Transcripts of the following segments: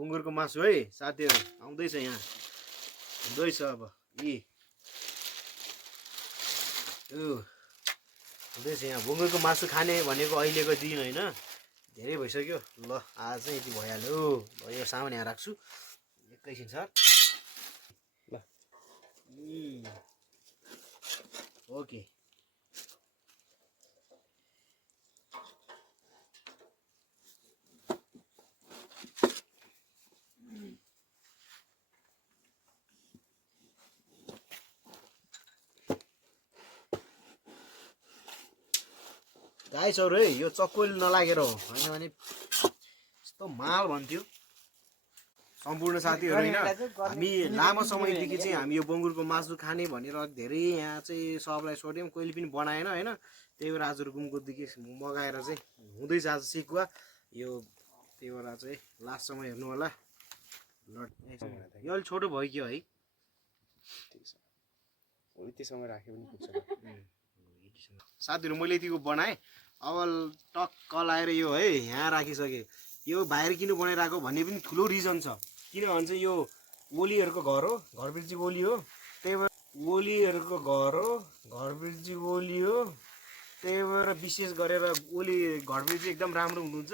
बुङ्गुरको मासु है साथीहरु आउँदैछ यहाँ हुँदैछ अब हुँदैछ यहाँ बुङ्गुरको मासु खाने भनेको अहिलेको दिन हैन धेरै भइसक्यो ल आज चाहिँ यति भइहाल्यो ल यो सामान यहाँ राख्छु एकैछिन सर ल ओके गाइसहरु है यो चक्कोले नलागेर हो हैन भने यस्तो माल भन्थ्यो सम्पूर्ण साथीहरु हैन हामी लामो समयदेखि चाहिँ हामी यो बङ्गुरको मासु खाने भनेर धेरै यहाँ चाहिँ सबलाई सोध्यौं कोहीले पनि बनाएन हैन त्यही भएर आज रुकुमकोदेखि मगाएर चाहिँ हुँदैछ आज सिकुवा यो त्यही भएर चाहिँ लास्टसम्म हेर्नु होला यो अलि छोटो भयो कि है ठीक छ यतिसम्म राखे पनि पुग्छ साथीहरु मैले यतिको बनाएँ अब टक्क लाएर यो है यहाँ राखिसके यो बाहिर किन बनाइराको भन्ने पनि ठुलो रिजन छ किन भन्छ यो ओलीहरुको घर हो घरबिर्जी ओली हो त्यही भएर ओलीहरुको घर हो घरबिर्जी ओली हो त्यही भएर विशेष गरेर ओली घरबिर्जी एकदम राम्रो हुनुहुन्छ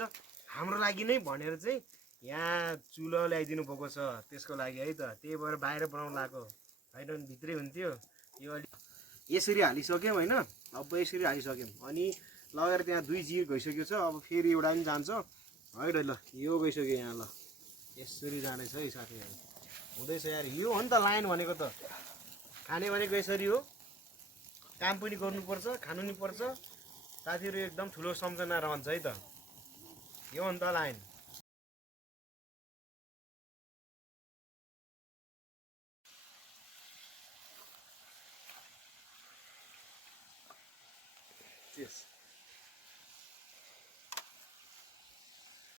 हाम्रो लागि नै भनेर चाहिँ यहाँ चुलो ल्याइदिनु भएको छ त्यसको लागि है त त्यही भएर बाहिर बनाउन लाग्यो हैन भित्रै हुन्थ्यो यो अलि यसरी हालिसक्यौं हैन अब यसरी हालिसक्यौं अनि लगेर त्यहाँ दुई जिर गइसक्यो छ अब फेरि एउटा पनि जान्छ है ल यो गइसक्यो यहाँ ल यसरी जाँदैछ है साथीहरु हुँदैछ यार यो हो नि त लाइन भनेको त खाने भनेको यसरी हो काम पनि गर्नुपर्छ खानु नि पर्छ साथीहरु एकदम ठुलो सम्झना रहन्छ है त यो हो नि त लाइन Yes.